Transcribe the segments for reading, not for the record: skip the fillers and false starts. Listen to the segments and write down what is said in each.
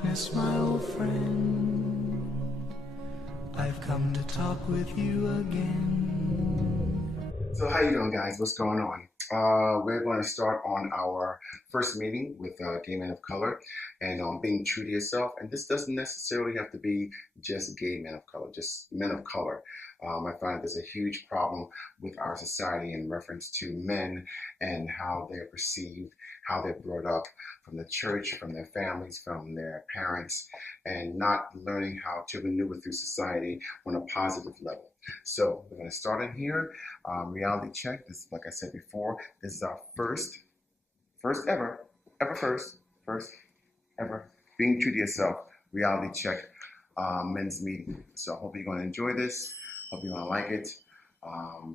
darkness, my old friend. I've come to talk with you again. So how you doing, guys? What's going on? We're going to start on our first meeting with gay men of color and being true to yourself. And this doesn't necessarily have to be just gay men of color, just men of color. I find there's a huge problem with our society in reference to men and how they're perceived, how they're brought up from the church, from their families, from their parents, and not learning how to maneuver through society on a positive level. So we're going to start in here. Reality check. This, like I said before, this is our first ever being true to yourself reality check men's meeting. So I hope you're going to enjoy this. Hope you're going to like it.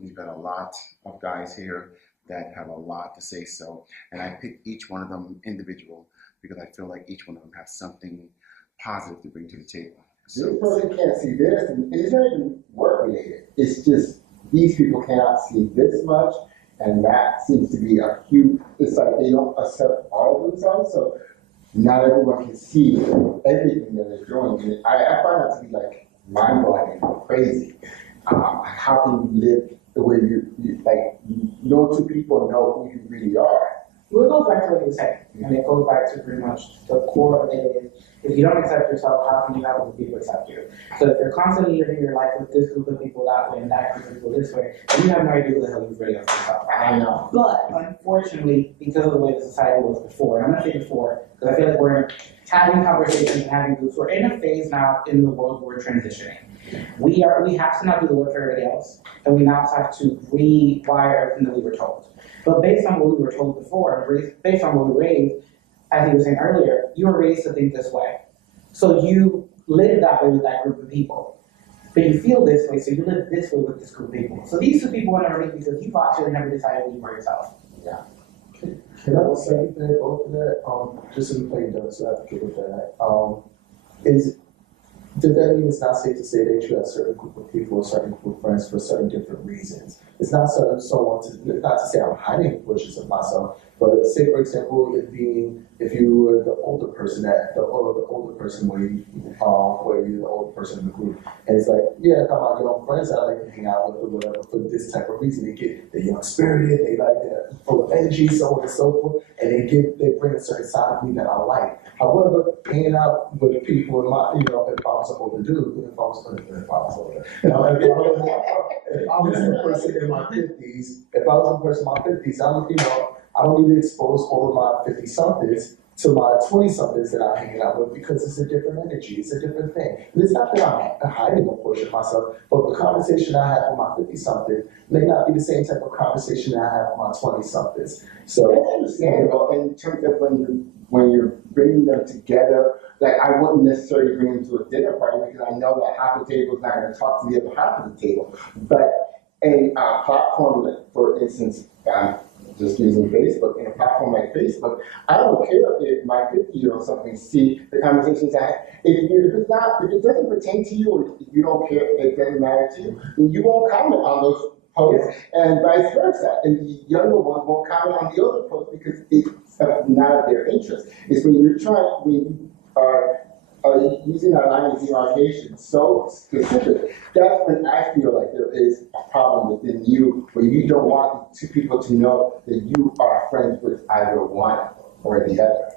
We've got a lot of guys here that have a lot to say so, and I picked each one of them individual because I feel like each one of them has something positive to bring to the table. So, this person can't see this, and it's not even work related. It's just these people cannot see this much, and that seems to be a huge. It's like they don't accept all of themselves, so not everyone can see everything that they're doing. And I find that to be like mind-blowing and crazy. How can you live the way you like? No two people know who you really are. Well, it goes back to what you said, and it goes back to pretty much the core of it is, if you don't accept yourself, how can you have other people accept you? So if you're constantly living your life with this group of people that way and that group of people this way, then you have no idea who the hell you really are yourself. I know. But unfortunately, because of the way the society was before, and I'm going to say before, because I feel like we're having conversations and having groups, we're in a phase now in the world where we're transitioning. We have to not do the work for everybody else, and we now have to rewire everything that we were told. But based on what we were told before, and based on what we were raised, as you were saying earlier, you were raised to think this way. So you live that way with that group of people. But you feel this way, so you live this way with this group of people. So these two people were never meet because you actually never decided who you were yourself. Yeah. Can I say that both of that? Just in plain devil's advocate with that. Does that mean it's not safe to say that you have a certain group of people, a certain group of friends for certain different reasons? It's not not to say I'm hiding portions of myself, but say for example, if you were the older person the older person where you're the older person in the group, and it's like, yeah, if I'm out your own friends I like to hang out with or whatever for this type of reason. They're young spirited, they're full of energy, so on and so forth, and they bring a certain side of me that I like. However, hanging out with people in my, if I was supposed to do, if I was a person in my 50s, I don't need to expose all of my 50-somethings to my 20-somethings that I'm hanging out with because it's a different energy, it's a different thing. And it's not that I'm hiding a portion of myself, but the conversation I have with my 50-something may not be the same type of conversation that I have with my 20-somethings. So that's understandable in terms of when you're bringing them together. Like I wouldn't necessarily bring them to a dinner party because I know that half the table is not going to talk to the other half of the table. But in a platform, like, for instance, just using Facebook, in a platform like Facebook, I don't care if my 50-year-old something see the conversations I have. If it doesn't pertain to you, or if you don't care, it doesn't matter to you, then you won't comment on those posts, and vice versa. And the younger ones won't comment on the other posts because it's not of their interest. It's when you are using that line of demarcation so specific, that's when I feel like there is a problem within you where you don't want two people to know that you are friends with either one or the other.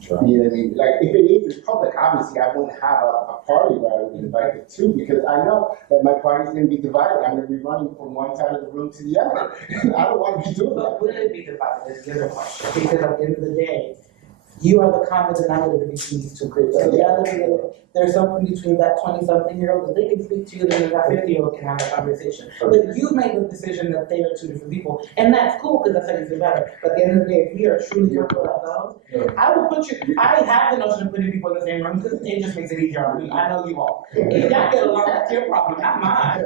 Sure. You know what I mean? Like, if it is in public, obviously I wouldn't have a party where I would invite the two because I know that my party's going to be divided. I'm going to be running from one side of the room to the other. I don't want to be doing that. But will it be divided is the other question. Because at the end of the day, you are the common denominator between these two groups. So there's something between that 20-something-year-old that they can speak to you, and that 50-year-old can have a conversation. But you made the decision that they are two different people, and that's cool because that's how you feel better. But at the end of the day, if we are truly comfortable with ourselves, I would put you. I have the notion of putting people in the same room because it just makes it easier on me. I know you all. If y'all get along, that's your problem, not mine.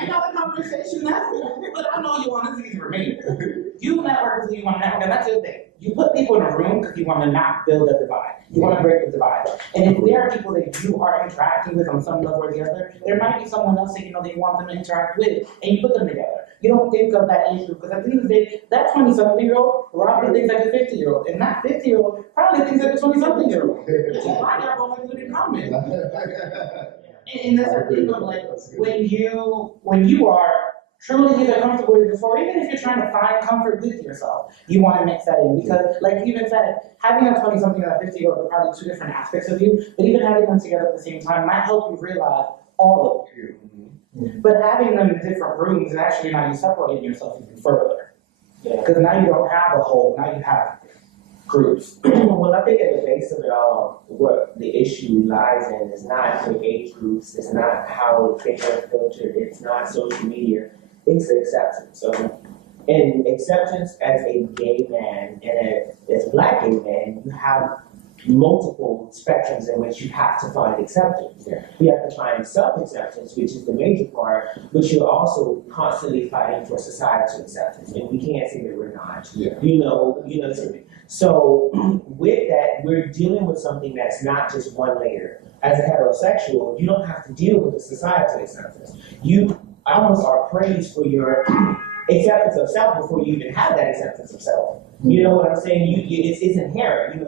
You have a conversation, that's cool. But I know you want this easy for me. You network with who you want to network, and that's your thing. You put people in a room because you want to not build a divide. You want to break the divide. And if there are people that you are interacting with on some level or the other, there might be someone else that you know that you want them to interact with, and you put them together. You don't think of that age group, because at the end of the day, that 20-something-year-old probably thinks like a 50-year-old, and that 50-year-old probably thinks like a 20-something-year-old. I got both of them in common. And that's the thing of like, when you are truly get comfortable with yourself, even if you're trying to find comfort with yourself, you want to mix that in. Because like you even said, having a 20-something and a 50-year-old are probably two different aspects of you, but even having them together at the same time might help you realize all of you. But having them in different rooms and actually now you separating yourself even further. Because now you don't have a whole, now you have groups. Well, I think at the base of it all, what the issue lies in is not the age groups, it's not how things are filtered, it's not social media, it's the acceptance. So, and acceptance as a gay man and as a black gay man, you have multiple spectrums in which you have to find acceptance. You have to find self-acceptance, which is the major part, but you're also constantly fighting for societal acceptance, and we can't say that we're not. So with that, we're dealing with something that's not just one layer. As a heterosexual, you don't have to deal with the societal acceptance. You almost are praised for your acceptance of self before you even have that acceptance of self. You know what I'm saying? It's inherent.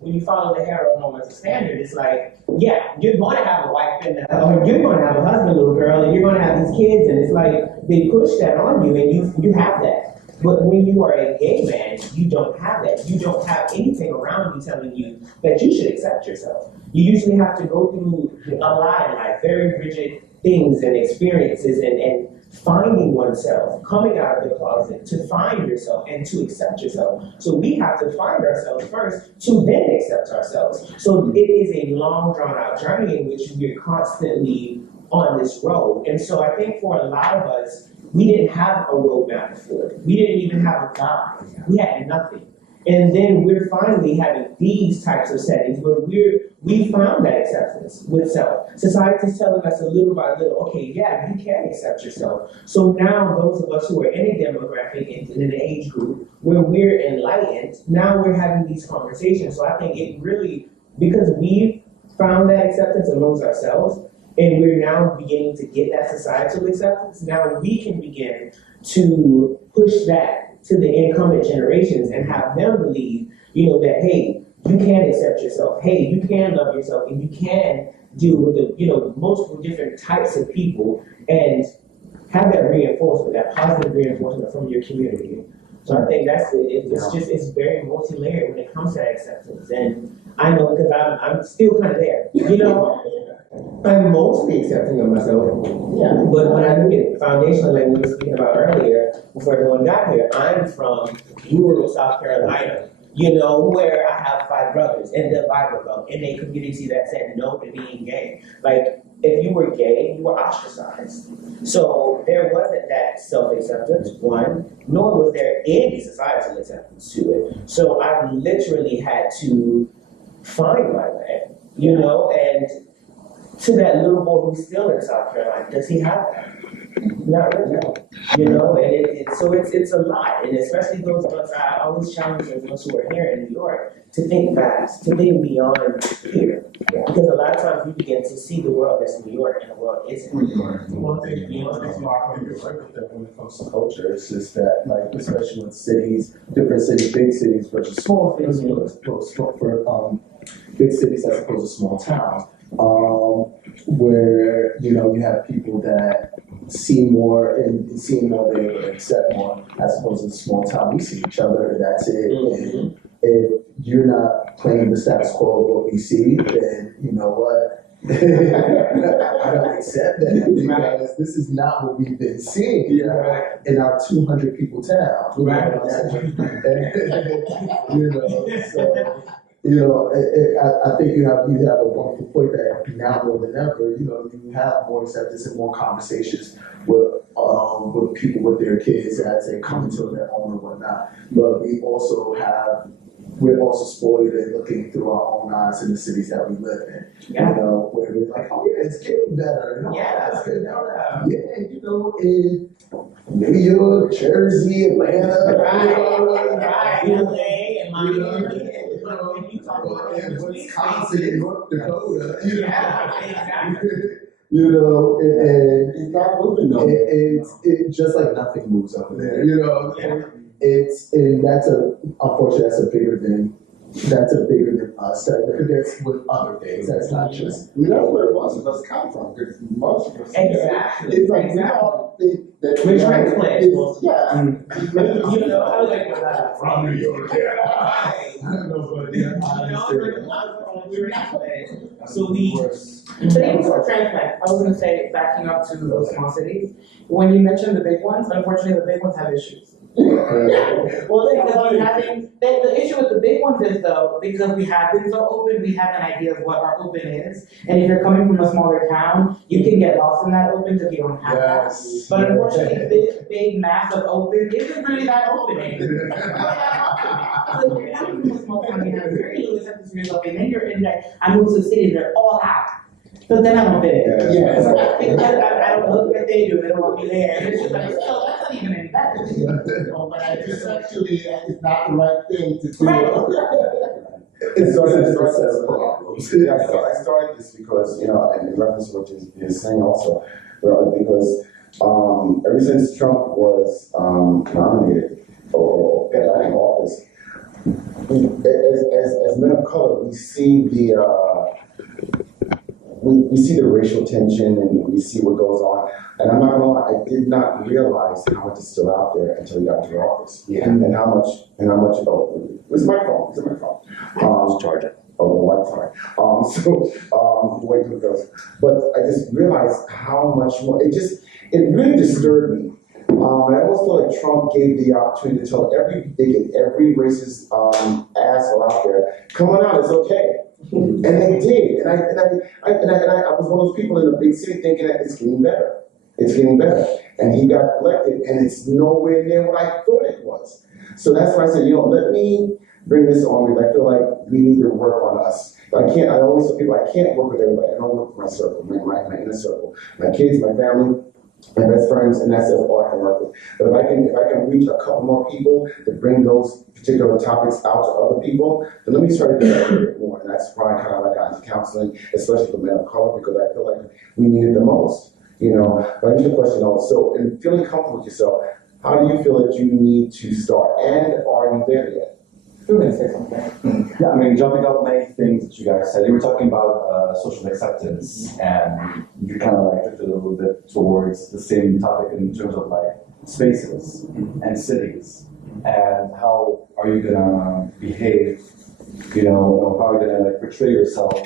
When you follow the heteronormative standard, it's like, yeah, you're going to have a wife or you're going to have a husband, little girl, and you're going to have these kids, and it's like they push that on you, and you have that. But when you are a gay man, you don't have that. You don't have anything around you telling you that you should accept yourself. You usually have to go through a lot in life, very rigid things and experiences, and finding oneself, coming out of the closet to find yourself and to accept yourself. So we have to find ourselves first to then accept ourselves. So it is a long, drawn out journey in which we're constantly on this road. And so I think for a lot of us, we didn't have a roadmap before. We didn't even have a guide. We had nothing. And then we're finally having these types of settings where we found that acceptance with self. Society's telling us a little by little, okay, yeah, you can accept yourself. So now those of us who are in a demographic, in an age group where we're enlightened, now we're having these conversations. So I think it really, because we've found that acceptance amongst ourselves, and we're now beginning to get that societal acceptance, now we can begin to push that to the incumbent generations and have them believe, that, hey, you can accept yourself. Hey, you can love yourself, and you can deal with the, multiple different types of people and have that reinforcement, that positive reinforcement from your community. So I think that's it. It's very multi-layered when it comes to that acceptance. And I know because I'm still kind of there, I'm mostly accepting of myself. Yeah. But when I look at foundational, like we were speaking about earlier, before everyone got here, I'm from rural South Carolina, where I have 5 brothers in the Bible Belt, in a community that said no to being gay. Like, if you were gay, you were ostracized. So there wasn't that self-acceptance, one, nor was there any societal acceptance to it. So I literally had to find my way, and to that little boy who's still in South Carolina, does he have that? Not really, and so it's a lot, and especially those of us, I always challenge those who are here in New York to think fast, to think beyond here, because a lot of times we begin to see the world as New York, and the world isn't. One thing, I think you're right with that when it comes to culture, it's just that, like, especially with cities, different cities, big cities versus small cities, for big cities as opposed to small towns. Where you have people that see more and see more, they accept more, as opposed to the small town. We see each other, and that's it. Mm-hmm. And if you're not playing the status quo of what we see, then you know what? I don't accept that, because this is not what we've been seeing in our 200 people town. Right. I think you have a wonderful point that now more than ever, you have more acceptance and more conversations with people with their kids as they come into their own and whatnot. But we're also spoiled and looking through our own eyes in the cities that we live in. Yeah. Where we're like, oh yeah, it's getting better. That's good. In New York, Jersey, Atlanta, right, LA, and But when you talk about in open Wisconsin and North Dakota, Yeah, exactly. and It's not moving though. it's just like nothing moves over there, Yeah. and unfortunately, that's a bigger than. That's a bigger than us. Because that's with other things. That's not just. I mean, that's where most of us come from, because most of us. Exactly. It's like, we all think that. We're transplants. Yeah. You know, I like that. From New York. Right. I don't know, but yeah, I You know, understand. we're transplants. So we. But even for transplant, I was gonna say, backing up to those small cities, when you mentioned the big ones, unfortunately, the big ones have issues. Well, because the issue with the big ones is though, because we have been so open, we have an idea of what our open is. And if you're coming from a smaller town, you can get lost in that open because you don't have that. But unfortunately, this big, massive open isn't really that opening. So if you're coming from a small town, you have very little acceptance for yourself, and then you're in there, I moved to the city, they're all out. So then I don't fit it. Yes. Because I don't look at they do, they don't want me there. And it's just like, oh, that's not even in that. No, but I just actually, it's not the right thing to do. Right. It's So just I a started set this- of problems. Yeah, so I started this because, and in reference to what you're saying also, because ever since Trump was nominated or got in office, as men of color, we see we see the racial tension and we see what goes on. And I'm not gonna lie, I did not realize how much is still out there until he got into office. Yeah. And how much, it's my phone, it's my phone. Charger. Oh, Wi-Fi. Wait till it goes. But I just realized how much more, it really disturbed me. And I almost feel like Trump gave the opportunity to tell every bigot, every racist asshole out there, come on out, it's okay. And they did. And I was one of those people in a big city thinking that it's getting better. It's getting better. And he got elected, and it's nowhere near what I thought it was. So that's why I said, let me bring this on me. I feel like we need to work on us. I always tell people, I can't work with everybody. I don't work with my circle, my inner circle. My kids, my family, my best friends, and that's all I can work with. But if I can reach a couple more people to bring those particular topics out to other people, then let me try to do that a little bit more. And that's why I got into counseling, especially for men of color, because I feel like we need it the most. But I need a question also, in feeling comfortable with yourself, how do you feel that you need to start, and are you there yet? Who gonna say something? Yeah, I mean, jumping up many things that you guys said, you were talking about social acceptance, and you kind of like drifted a little bit towards the same topic in terms of like spaces and cities, and how are you gonna behave, or how are you gonna like portray yourself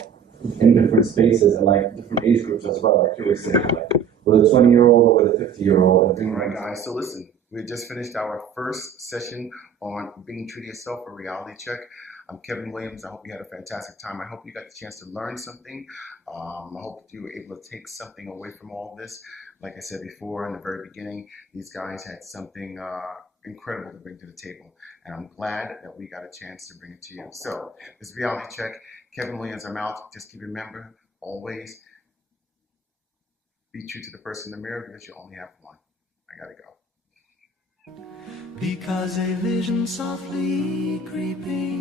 in different spaces and like different age groups as well, like you were saying, like with a 20-year-old or with a 50-year-old. All right, guys, so listen, we just finished our first session on being true to yourself, a reality check. I'm Kevin Williams. I hope you had a fantastic time. I hope you got the chance to learn something. I hope you were able to take something away from all of this. Like I said before in the very beginning, these guys had something incredible to bring to the table. And I'm glad that we got a chance to bring it to you. So, this reality check, Kevin Williams, I'm out. Just keep remember, always be true to the person in the mirror because you only have one. I gotta go. Because a vision softly creeping